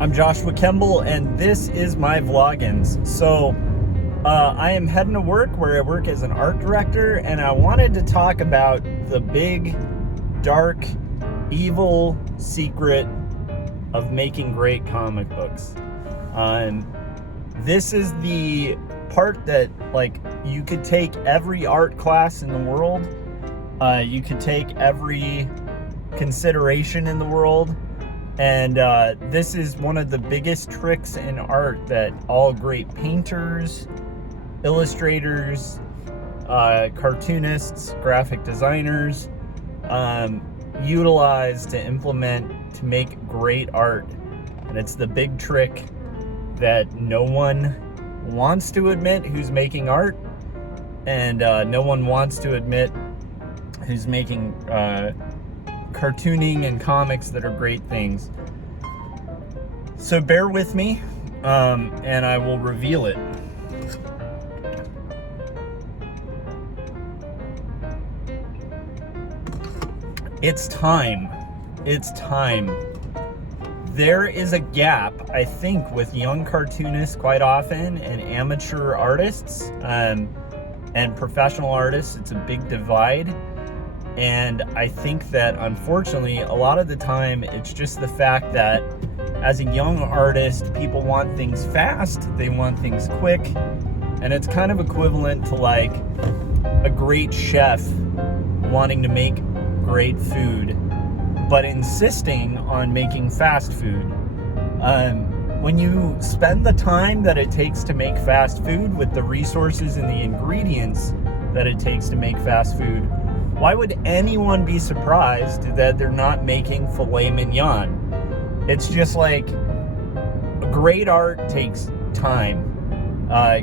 I'm Joshua Kemble, and this is my vloggins. So, I am heading to work where I work as an art director, and I wanted to talk about the big, dark, evil secret of making great comic books. This is the part that, like, you could take every art class in the world, you could take every consideration in the world, and this is one of the biggest tricks in art that all great painters, illustrators, cartoonists, graphic designers utilize to implement to make great art. And it's the big trick that no one wants to admit who's making art, and no one wants to admit who's making cartooning and comics that are great things. So bear with me, and I will reveal it. It's time. It's time. There is a gap, I think, with young cartoonists quite often and amateur artists and professional artists. It's a big divide. And I think that, unfortunately, a lot of the time, it's just the fact that as a young artist, people want things fast, they want things quick, and it's kind of equivalent to like a great chef wanting to make great food, but insisting on making fast food. When you spend the time that it takes to make fast food with the resources and the ingredients that it takes to make fast food, why would anyone be surprised that they're not making filet mignon? It's just like, great art takes time.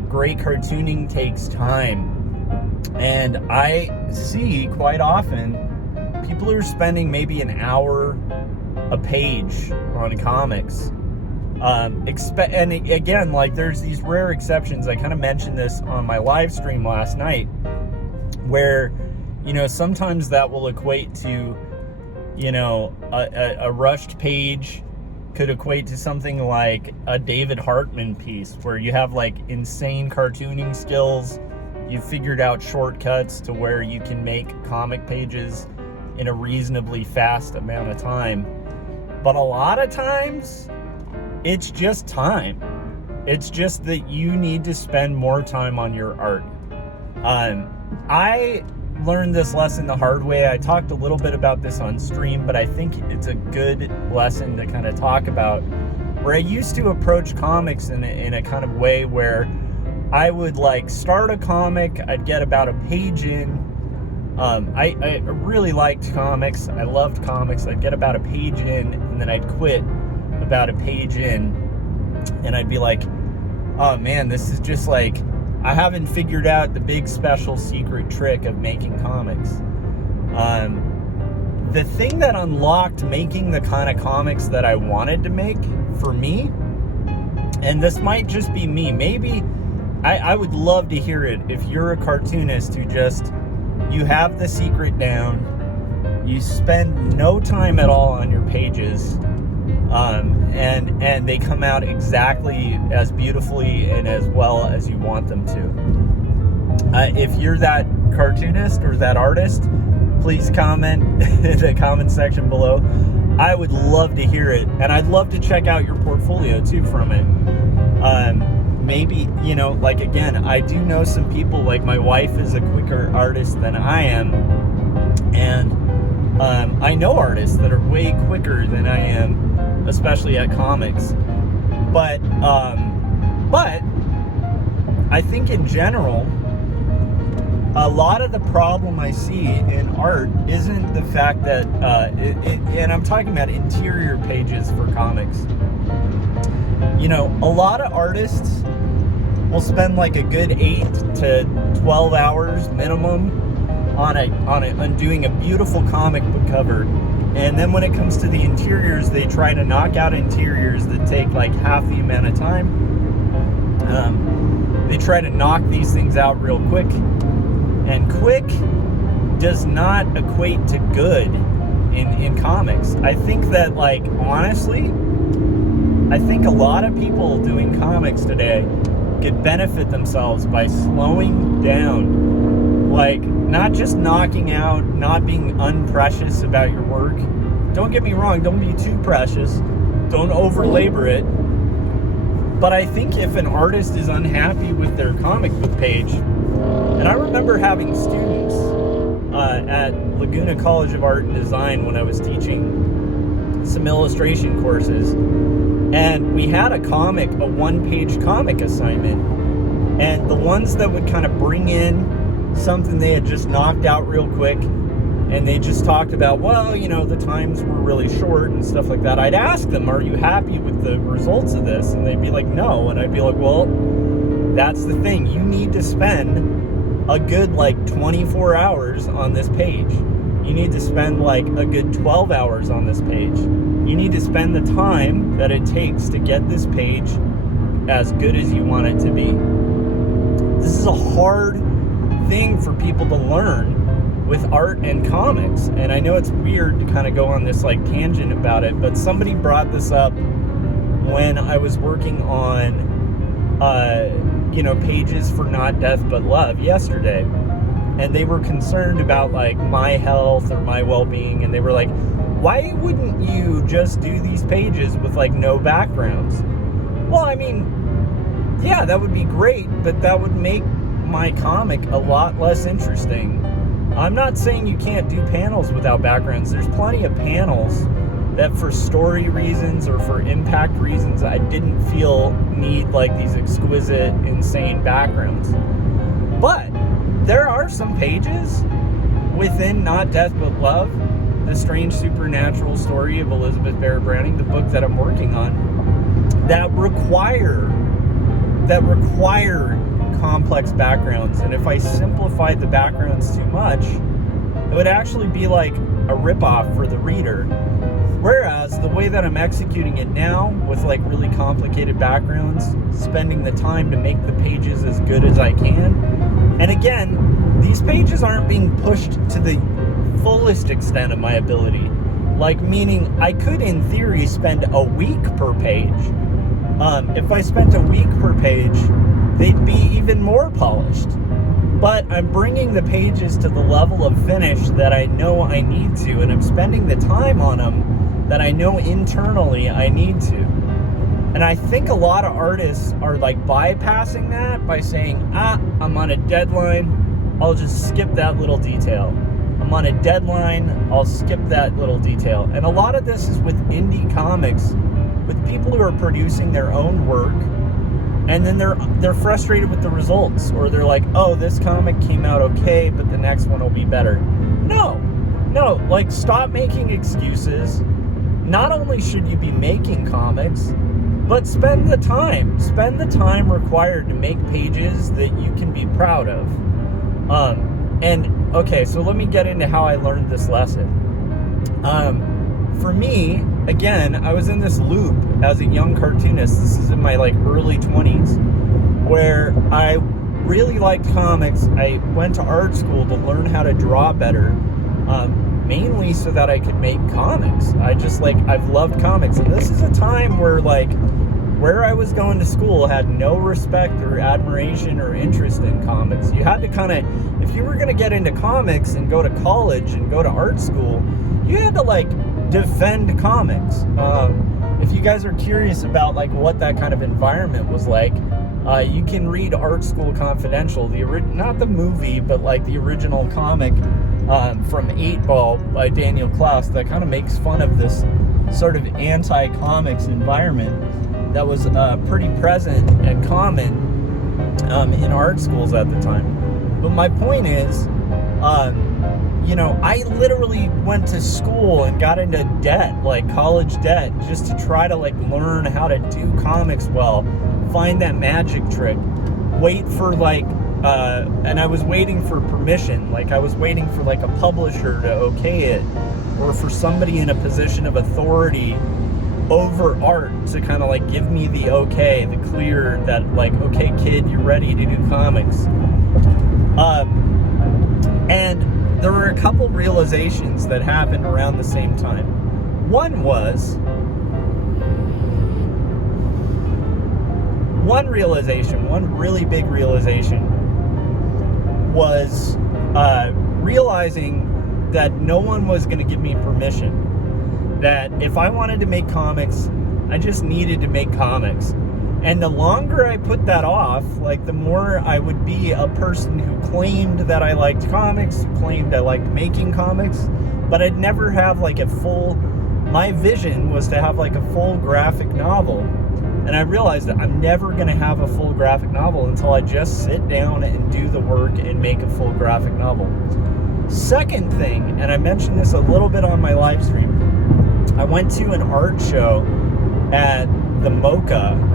Great cartooning takes time. And I see quite often people are spending maybe an hour a page on comics. And again, like, there's these rare exceptions. I kind of mentioned this on my live stream last night, where, you know, sometimes that will equate to, you know, a rushed page could equate to something like a David Hartman piece, where you have like insane cartooning skills. You've figured out shortcuts to where you can make comic pages in a reasonably fast amount of time. But a lot of times, it's just time. It's just that you need to spend more time on your art. I learned this lesson the hard way. I talked a little bit about this on stream, but I think it's a good lesson to kind of talk about, where I used to approach comics in a kind of way where I would like start a comic, I'd get about a page in. I really liked comics. I loved comics. I'd get about a page in, and then I'd quit about a page in, and I'd be like, oh man, this is just like, I haven't figured out the big special secret trick of making comics. The thing that unlocked making the kind of comics that I wanted to make for me, and this might just be me, maybe I would love to hear it if you're a cartoonist who just, you have the secret down, you spend no time at all on your pages, and they come out exactly as beautifully and as well as you want them to. If you're that cartoonist or that artist, please comment in the comment section below. I would love to hear it, and I'd love to check out your portfolio too from it. Maybe, you know, like, again, I do know some people, like my wife is a quicker artist than I am, and I know artists that are way quicker than I am, especially at comics. But I think in general, a lot of the problem I see in art isn't the fact that, and I'm talking about interior pages for comics. You know, a lot of artists will spend like a good 8 to 12 hours minimum on doing a beautiful comic book cover. And then when it comes to the interiors, they try to knock out interiors that take like half the amount of time. They try to knock these things out real quick. And quick does not equate to good in comics. I think that, like, honestly, I think a lot of people doing comics today could benefit themselves by slowing down. Like, not just knocking out, not being unprecious about your work. Don't get me wrong, don't be too precious. Don't over-labor it. But I think if an artist is unhappy with their comic book page, and I remember having students at Laguna College of Art and Design when I was teaching some illustration courses, and we had a one-page comic assignment, and the ones that would kind of bring in something they had just knocked out real quick, and they just talked about, well, you know, the times were really short and stuff like that. I'd ask them, are you happy with the results of this? And they'd be like, no. And I'd be like, well, that's the thing. You need to spend a good, 24 hours on this page. You need to spend, a good 12 hours on this page. You need to spend the time that it takes to get this page as good as you want it to be. This is a hard thing for people to learn with art and comics, and I know it's weird to kind of go on this tangent about it, but somebody brought this up when I was working on pages for Not Death But Love yesterday, and they were concerned about my health or my well-being, and they were like, why wouldn't you just do these pages with no backgrounds? Well, I mean, yeah, that would be great, but that would make my comic a lot less interesting. I'm not saying you can't do panels without backgrounds. There's plenty of panels that for story reasons or for impact reasons I didn't feel need these exquisite, insane backgrounds. But there are some pages within Not Death But Love, the strange supernatural story of Elizabeth Barrett Browning, the book that I'm working on, that require complex backgrounds, and if I simplified the backgrounds too much, it would actually be like a ripoff for the reader. Whereas the way that I'm executing it now, with really complicated backgrounds, spending the time to make the pages as good as I can, and again, these pages aren't being pushed to the fullest extent of my ability. Meaning I could in theory spend a week per page. If I spent a week per page, they'd be even more polished. But I'm bringing the pages to the level of finish that I know I need to, and I'm spending the time on them that I know internally I need to. And I think a lot of artists are bypassing that by saying, I'm on a deadline, I'll just skip that little detail. I'm on a deadline, I'll skip that little detail. And a lot of this is with indie comics, with people who are producing their own work, and then they're frustrated with the results, or they're like, oh, this comic came out okay, but the next one will be better. No, stop making excuses. Not only should you be making comics, but spend the time required to make pages that you can be proud of. And okay, so let me get into how I learned this lesson. For me, again, I was in this loop as a young cartoonist. This is in my early 20s, where I really liked comics. I went to art school to learn how to draw better, mainly so that I could make comics. I've loved comics, and this is a time where where I was going to school had no respect or admiration or interest in comics. You had to if you were going to get into comics and go to college and go to art school, you had to defend comics. If you guys are curious about what that kind of environment was like, you can read Art School Confidential, not the movie, but the original comic from 8 Ball by Daniel Klaus that kind of makes fun of this sort of anti-comics environment that was pretty present and common in art schools at the time. But my point is, I literally went to school and got into debt, college debt, just to try to learn how to do comics well, find that magic trick, wait for and I was waiting for permission. I was waiting for a publisher to okay it, or for somebody in a position of authority over art to kind of give me the okay, the clear that okay kid, you're ready to do comics. And there were a couple realizations that happened around the same time. One was, realization, one really big realization was realizing that no one was going to give me permission. That if I wanted to make comics, I just needed to make comics. And the longer I put that off, like the more I would be a person who claimed that I liked comics, claimed I liked making comics, but I'd never have like a full, my vision was to have like a full graphic novel. And I realized that I'm never going to have a full graphic novel until I just sit down and do the work and make a full graphic novel. Second thing, and I mentioned this a little bit on my live stream, I went to an art show at the MoCA,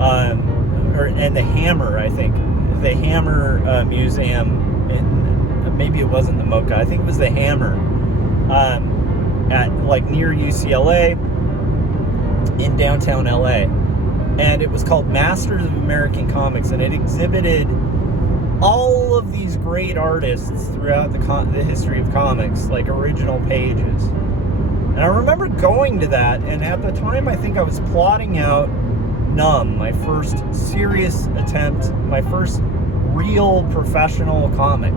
and the Hammer, I think. The Hammer Museum, and maybe it wasn't the MoCA, I think it was the Hammer, at like near UCLA in downtown LA. And it was called Masters of American Comics, and it exhibited all of these great artists throughout the history of comics, like original pages. And I remember going to that, and at the time I think I was plotting out Numb, my first serious attempt, my first real professional comic.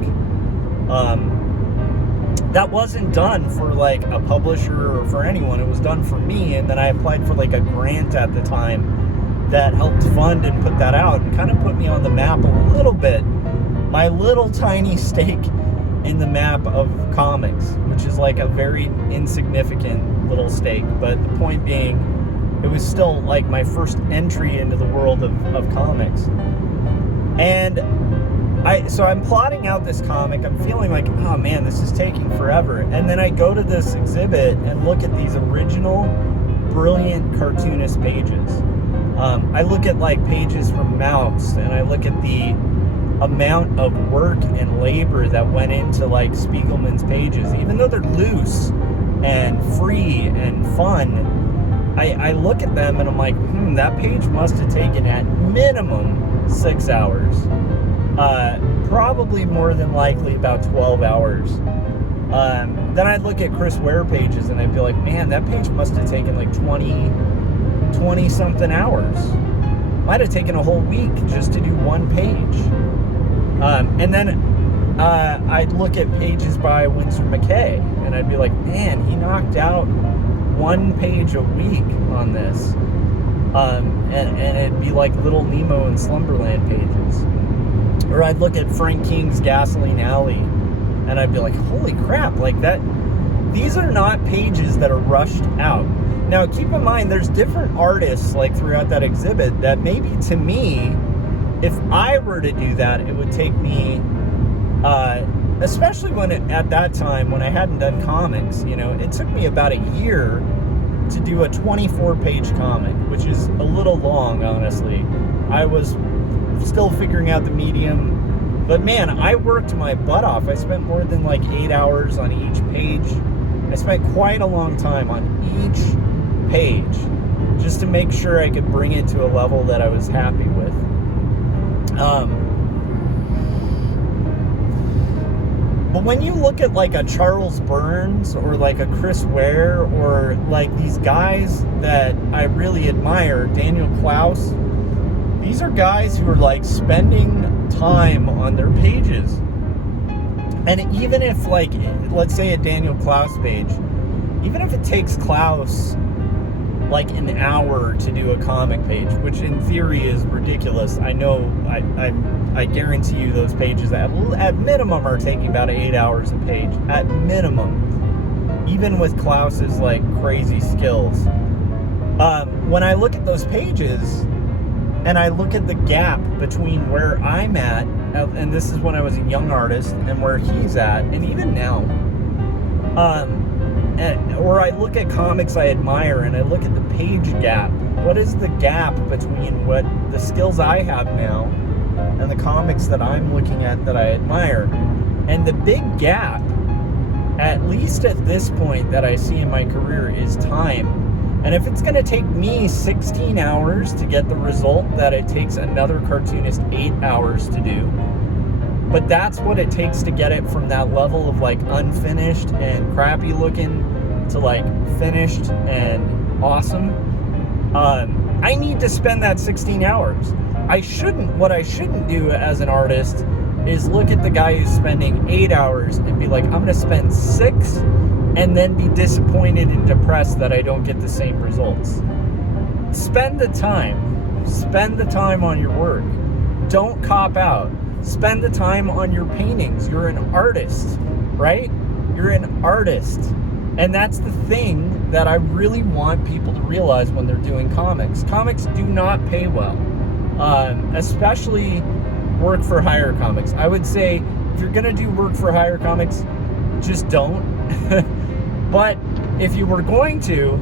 That wasn't done for like a publisher or for anyone, it was done for me, and then I applied for like a grant at the time that helped fund and put that out and kind of put me on the map a little bit. My little tiny stake in the map of comics, which is like a very insignificant little stake, but the point being, it was still like my first entry into the world of comics. And so I'm plotting out this comic, I'm feeling like, oh man, this is taking forever. And then I go to this exhibit and look at these original, brilliant cartoonist pages. I look at like pages from Mouse, and I look at the amount of work and labor that went into like Spiegelman's pages. Even though they're loose and free and fun, I look at them and I'm like, that page must have taken at minimum 6 hours. Probably more than likely about 12 hours. Then I'd look at Chris Ware pages and I'd be like, man, that page must have taken like 20 something hours. Might have taken a whole week just to do one page. And then I'd look at pages by Winsor McKay and I'd be like, man, he knocked out one page a week on this. And it'd be like Little Nemo and Slumberland pages. Or I'd look at Frank King's Gasoline Alley and I'd be like, holy crap, like that, these are not pages that are rushed out. Now keep in mind, there's different artists like throughout that exhibit that maybe to me, if I were to do that, it would take me, especially at that time when I hadn't done comics, it took me about a year to do a 24-page comic, which is a little long, honestly. I was still figuring out the medium, but man, I worked my butt off. I spent more than like 8 hours on each page. I spent quite a long time on each page just to make sure I could bring it to a level that I was happy with. But when you look at like a Charles Burns or like a Chris Ware or like these guys that I really admire, Daniel Klaus, these are guys who are like spending time on their pages. And even if like, let's say a Daniel Klaus page, even if it takes Klaus like an hour to do a comic page, which in theory is ridiculous. I know, I guarantee you those pages at minimum are taking about 8 hours a page, at minimum, even with Klaus's like crazy skills. When I look at those pages and I look at the gap between where I'm at, and this is when I was a young artist, and where he's at, and even now, or I look at comics I admire and I look at the page gap. What is the gap between what the skills I have now and the comics that I'm looking at that I admire? And the big gap, at least at this point that I see in my career, is time. And if it's going to take me 16 hours to get the result that it takes another cartoonist 8 hours to do, but that's what it takes to get it from that level of like unfinished and crappy looking to like finished and awesome. I need to spend that 16 hours. What I shouldn't do as an artist is look at the guy who's spending 8 hours and be like, I'm going to spend 6, and then be disappointed and depressed that I don't get the same results. Spend the time. Spend the time on your work. Don't cop out. Spend the time on your paintings. You're an artist, right? You're an artist. And that's the thing that I really want people to realize when they're doing comics. Comics do not pay well, especially work for hire comics. I would say if you're going to do work for hire comics, just don't. But if you were going to,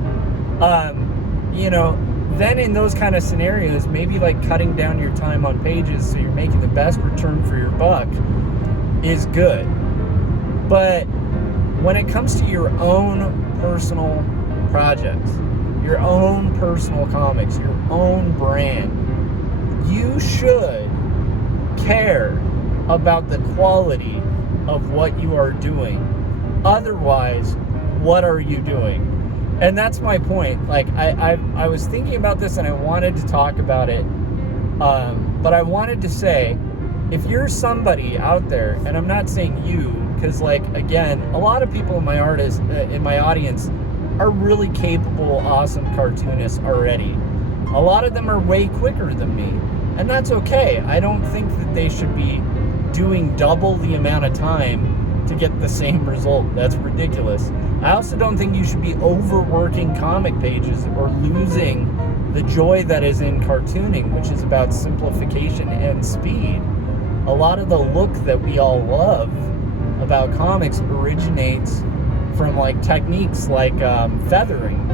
then in those kind of scenarios, maybe like cutting down your time on pages so you're making the best return for your buck is good. But when it comes to your own personal projects, your own personal comics, your own brand, you should care about the quality of what you are doing. Otherwise, what are you doing? And that's my point. Like, I was thinking about this and I wanted to talk about it, but I wanted to say, if you're somebody out there, and I'm not saying you, because like, again, a lot of people in my audience are really capable, awesome cartoonists already. A lot of them are way quicker than me, and that's okay. I don't think that they should be doing double the amount of time to get the same result. That's ridiculous. I also don't think you should be overworking comic pages or losing the joy that is in cartooning, which is about simplification and speed. A lot of the look that we all love about comics originates from like techniques like feathering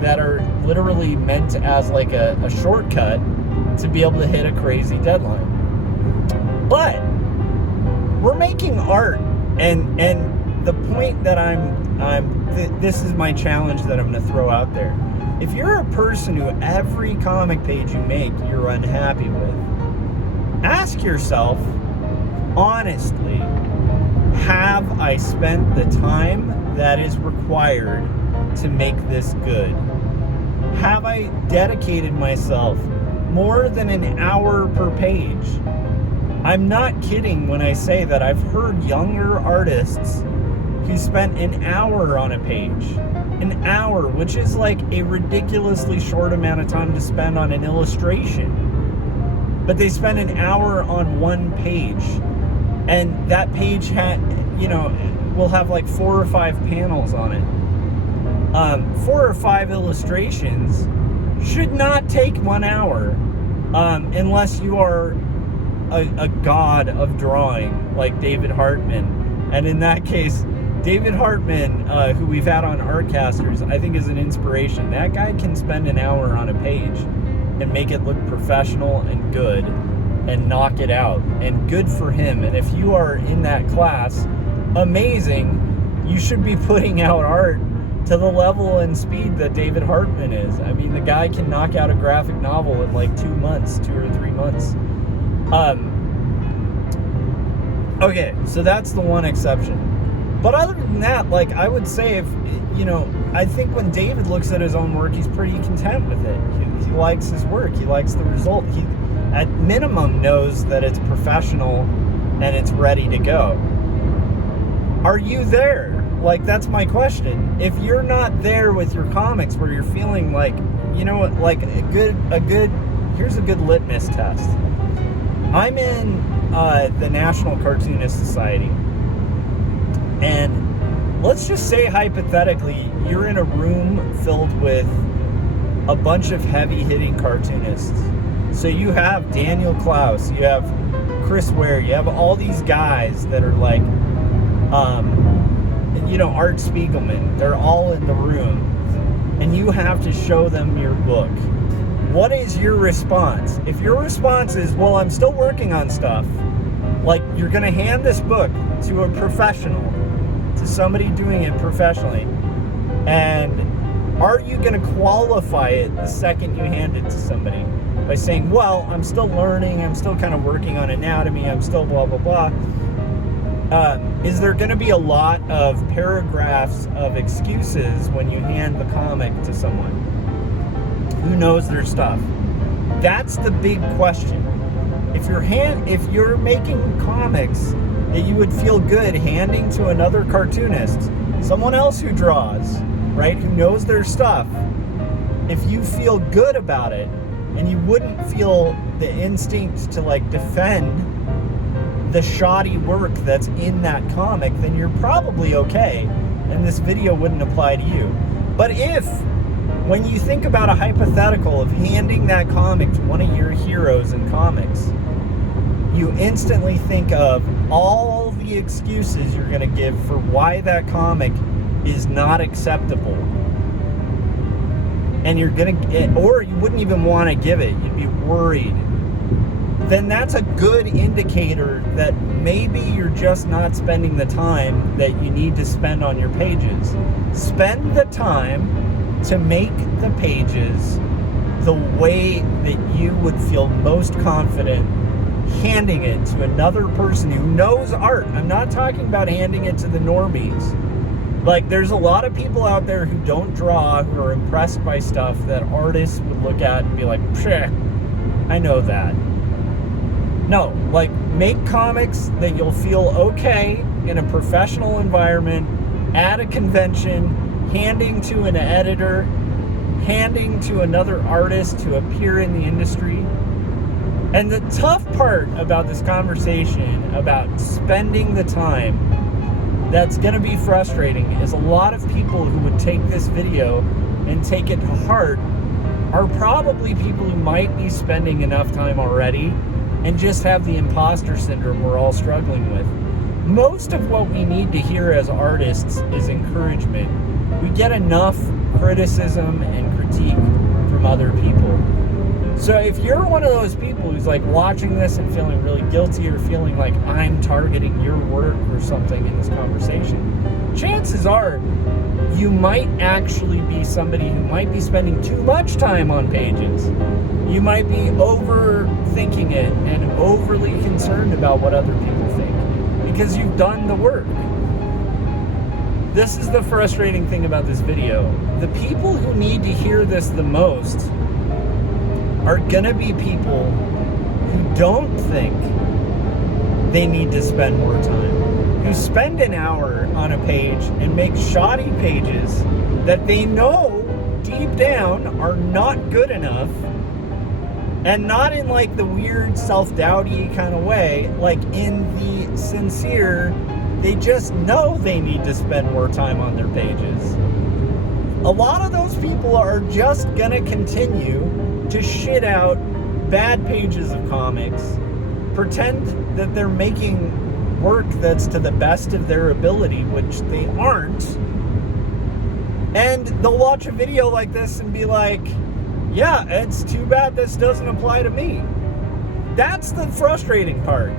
that are literally meant as like a shortcut to be able to hit a crazy deadline. But we're making art, and the point that this is my challenge that I'm going to throw out there. If you're a person who every comic page you make you're unhappy with, ask yourself honestly, have I spent the time that is required to make this good? Have I dedicated myself more than an hour per page? I'm not kidding when I say that I've heard younger artists who spent an hour on a page. An hour, which is like a ridiculously short amount of time to spend on an illustration. But they spend an hour on one page. And that page will have like 4 or 5 panels on it. 4 or 5 illustrations should not take 1 hour, unless you are a god of drawing like David Hartman. And in that case, David Hartman, who we've had on Artcasters, I think is an inspiration. That guy can spend an hour on a page and make it look professional and good and knock it out, and good for him. And if you are in that class, amazing. You should be putting out art to the level and speed that David Hartman is. I mean, the guy can knock out a graphic novel in like 2 months, 2 or 3 months. Okay, so that's the one exception. But other than that, like, I would say, I think when David looks at his own work, he's pretty content with it. He likes his work. He likes the result. He, at minimum, knows that it's professional and it's ready to go. Are you there? Like, that's my question. If you're not there with your comics, where you're feeling like, like here's a good litmus test. I'm in the National Cartoonist Society, and let's just say hypothetically you're in a room filled with a bunch of heavy-hitting cartoonists. So you have Daniel Klaus, you have Chris Ware, you have all these guys that are like, Art Spiegelman. They're all in the room, and you have to show them your book. What is your response? If your response is, well, I'm still working on stuff, like, you're going to hand this book to a professional, to somebody doing it professionally, and are you going to qualify it the second you hand it to somebody by saying, well, I'm still learning, I'm still kind of working on anatomy, I'm still blah, blah, blah? Is there going to be a lot of paragraphs of excuses when you hand the comic to someone? who knows their stuff? That's the big question. If you're making comics that you would feel good handing to another cartoonist, someone else who draws, right, who knows their stuff, if you feel good about it and you wouldn't feel the instinct to like defend the shoddy work that's in that comic, then you're probably okay and this video wouldn't apply to you. But if, when you think about a hypothetical of handing that comic to one of your heroes in comics, you instantly think of all the excuses you're going to give for why that comic is not acceptable. And you're going to, or you wouldn't even want to give it, you'd be worried. Then that's a good indicator that maybe you're just not spending the time that you need to spend on your pages. Spend the time to make the pages the way that you would feel most confident handing it to another person who knows art. I'm not talking about handing it to the normies. Like, there's a lot of people out there who don't draw, who are impressed by stuff that artists would look at and be like, psheh, I know that. No, like, make comics that you'll feel okay in a professional environment, at a convention, handing to an editor, handing to another artist to appear in the industry. And the tough part about this conversation about spending the time that's going to be frustrating is a lot of people who would take this video and take it to heart are probably people who might be spending enough time already and just have the imposter syndrome we're all struggling with. Most of what we need to hear as artists is encouragement. We get enough criticism and critique from other people. So if you're one of those people who's like watching this and feeling really guilty or feeling like I'm targeting your work or something in this conversation, chances are you might actually be somebody who might be spending too much time on pages. You might be overthinking it and overly concerned about what other people think because you've done the work. This is the frustrating thing about this video. The people who need to hear this the most are gonna be people who don't think they need to spend more time, who spend an hour on a page and make shoddy pages that they know deep down are not good enough, and not in like the weird self-doubty kind of way, like in the sincere, they just know they need to spend more time on their pages. A lot of those people are just gonna continue to shit out bad pages of comics, pretend that they're making work that's to the best of their ability, which they aren't, and they'll watch a video like this and be like, yeah, it's too bad this doesn't apply to me. That's the frustrating part.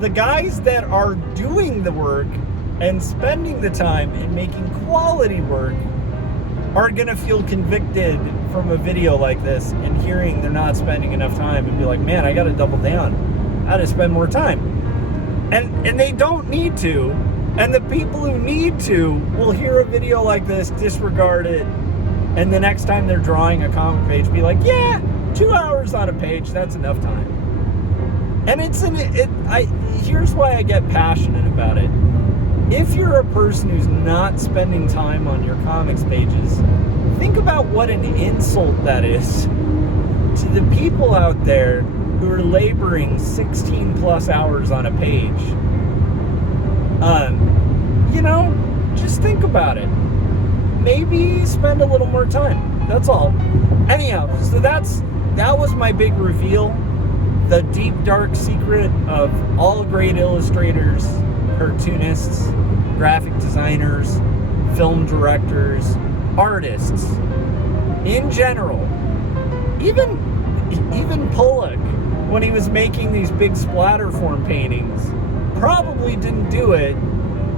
The guys that are doing the work and spending the time and making quality work are gonna feel convicted from a video like this and hearing they're not spending enough time and be like, man, I gotta double down. I gotta spend more time. And they don't need to. And the people who need to will hear a video like this, disregard it, and the next time they're drawing a comic page, be like, yeah, 2 hours on a page, that's enough time. And here's why I get passionate about it. If you're a person who's not spending time on your comics pages, think about what an insult that is to the people out there who are laboring 16 plus hours on a page. Just think about it. Maybe spend a little more time. That's all. Anyhow, so that was my big reveal. The deep, dark secret of all great illustrators, cartoonists, graphic designers, film directors, artists in general. Even Pollock, when he was making these big splatter form paintings, probably didn't do it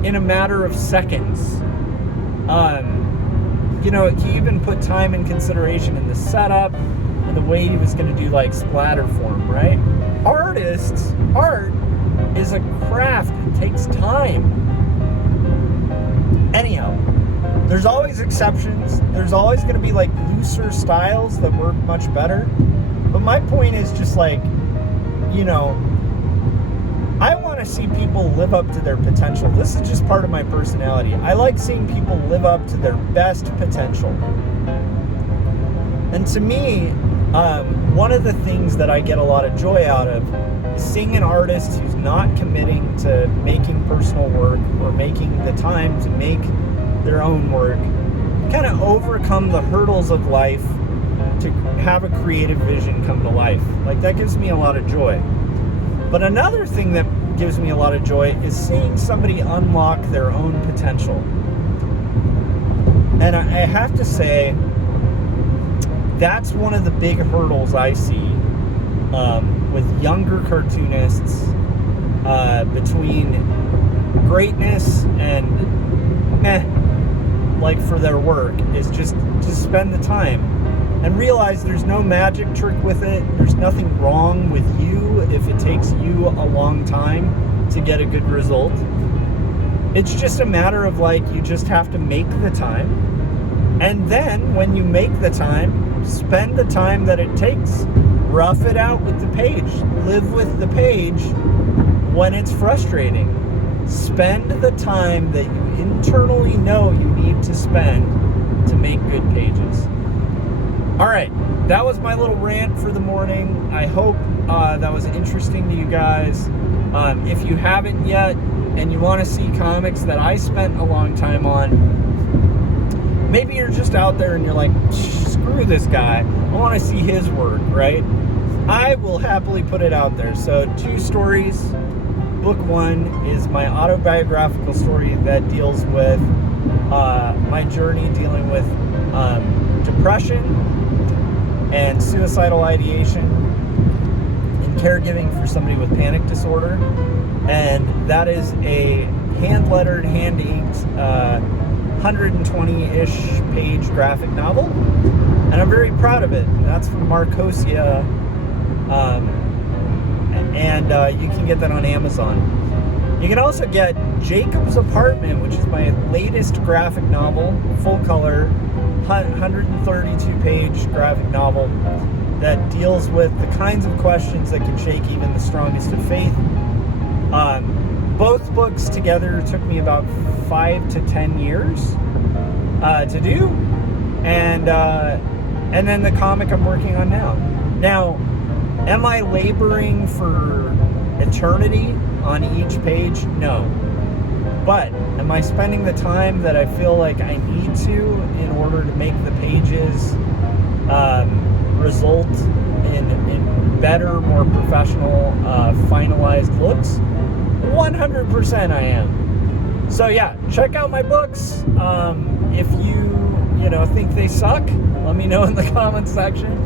in a matter of seconds. He even put time and consideration in the setup and the way he was going to do like splatter form, right? Art is a craft. It takes time. Anyhow, There's always exceptions. There's always going to be like looser styles that work much better. But my point is just like, you know, I want to see people live up to their potential. This is just part of my personality. I like seeing people live up to their best potential. And to me, one of the things that I get a lot of joy out of is seeing an artist who's not committing to making personal work or making the time to make their own work, kind of overcome the hurdles of life to have a creative vision come to life. Like, that gives me a lot of joy. But another thing that gives me a lot of joy is seeing somebody unlock their own potential. And I have to say, that's one of the big hurdles I see with younger cartoonists between greatness and meh, like for their work, is just spend the time and realize there's no magic trick with it. There's nothing wrong with you if it takes you a long time to get a good result. It's just a matter of like, you just have to make the time. And then when you make the time, spend the time that it takes. Rough it out with the page. Live with the page when it's frustrating. Spend the time that you internally know you need to spend to make good pages. All right, that was my little rant for the morning. I hope that was interesting to you guys. If you haven't yet and you want to see comics that I spent a long time on, maybe you're just out there and you're like, screw this guy, I want to see his work, right? I will happily put it out there. So 2 stories. Book 1 is my autobiographical story that deals with my journey dealing with depression and suicidal ideation and caregiving for somebody with panic disorder. And that is a hand-lettered, hand-inked 120-ish page graphic novel. And I'm very proud of it. That's from Marcosia. And you can get that on Amazon. You can also get Jacob's Apartment, which is my latest graphic novel, full color, 132-page graphic novel that deals with the kinds of questions that can shake even the strongest of faith. Both books together took me about 5 to 10 years to do, and then the comic I'm working on now. Now, am I laboring for eternity on each page? No. But am I spending the time that I feel like I need to in order to make the pages result in better, more professional, finalized looks? 100% I am. So yeah, check out my books. If you think they suck, let me know in the comments section.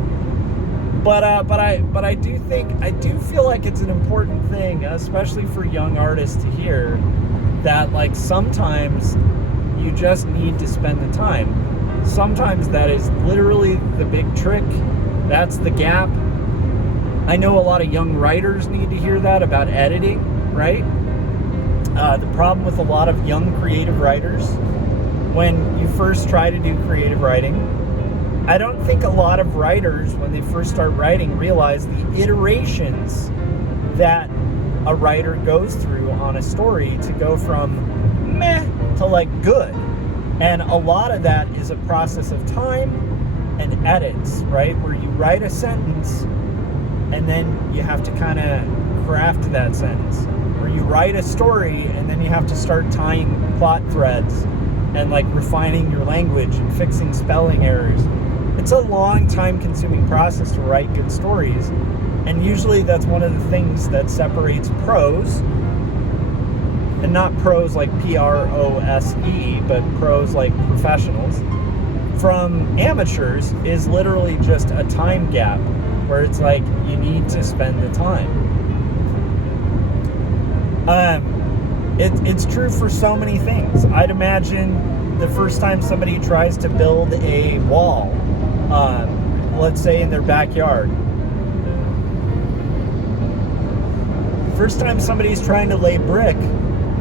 But I do feel like it's an important thing, especially for young artists, to hear that, like, sometimes you just need to spend the time. Sometimes that is literally the big trick. That's the gap. I know a lot of young writers need to hear that about editing, right? The problem with a lot of young creative writers, when you first try to do creative writing, I don't think a lot of writers, when they first start writing, realize the iterations that a writer goes through on a story to go from meh to like good. And a lot of that is a process of time and edits, right? Where you write a sentence and then you have to kind of craft that sentence. Where you write a story and then you have to start tying plot threads and like refining your language and fixing spelling errors. It's a long time consuming process to write good stories. And usually that's one of the things that separates pros, and not pros like P-R-O-S-E, but pros like professionals, from amateurs, is literally just a time gap where it's like you need to spend the time. It's true for so many things. I'd imagine the first time somebody tries to build a wall, let's say in their backyard, first time somebody's trying to lay brick,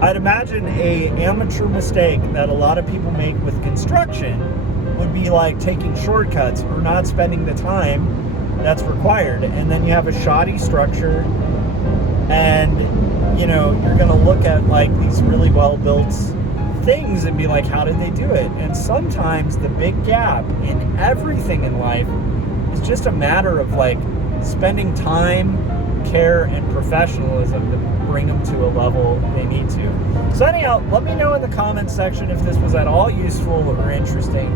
I'd imagine a amateur mistake that a lot of people make with construction would be like taking shortcuts or not spending the time that's required. And then you have a shoddy structure, and you know, you're going to look at like these really well built things and be like, how did they do it? And sometimes the big gap in everything in life is just a matter of like spending time, care, and professionalism to bring them to a level they need to. So anyhow, let me know in the comments section if this was at all useful or interesting.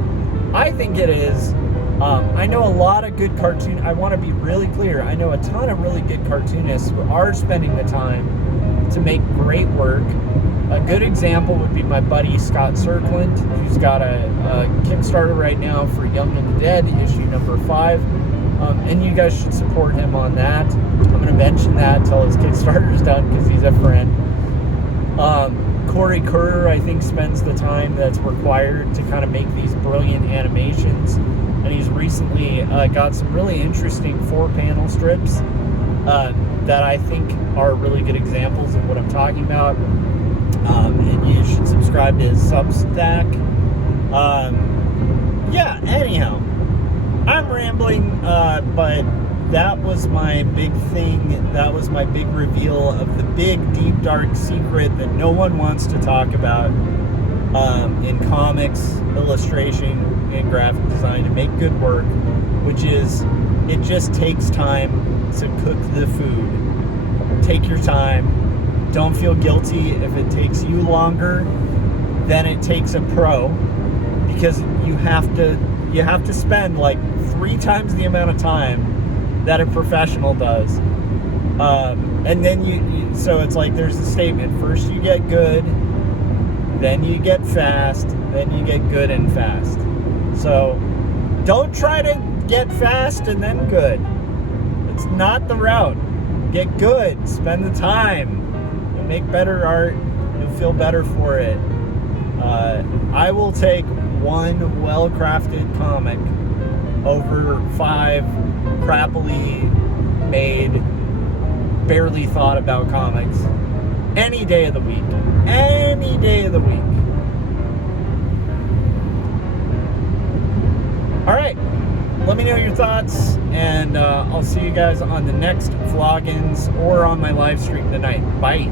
I think it is. I know a lot of good I want to be really clear. I know a ton of really good cartoonists who are spending the time to make great work. A good example would be my buddy Scott Serkland, who's got a Kickstarter right now for Young and the Dead, issue number 5. And you guys should support him on that. I'm going to mention that until his Kickstarter's done because he's a friend. Corey Kerr, I think, spends the time that's required to kind of make these brilliant animations. And he's recently got some really interesting 4-panel strips that I think are really good examples of what I'm talking about. And you should subscribe to his Substack. Yeah, anyhow, I'm rambling, but that was my big thing. That was my big reveal of the big, deep, dark secret that no one wants to talk about in comics, illustration, and graphic design to make good work, which is it just takes time to cook the food. Take your time. Don't feel guilty if it takes you longer than it takes a pro, because you have to spend like 3 times the amount of time that a professional does. And then so it's like there's a statement: first you get good, then you get fast, then you get good and fast. So don't try to get fast and then good. It's not the route. Get good, spend the time. You'll make better art, you'll feel better for it. I will take one well-crafted comic over 5 crappily made, barely thought about comics any day of the week. Any day of the week. Alright, let me know your thoughts, and I'll see you guys on the next vlog-ins or on my live stream tonight. Bye.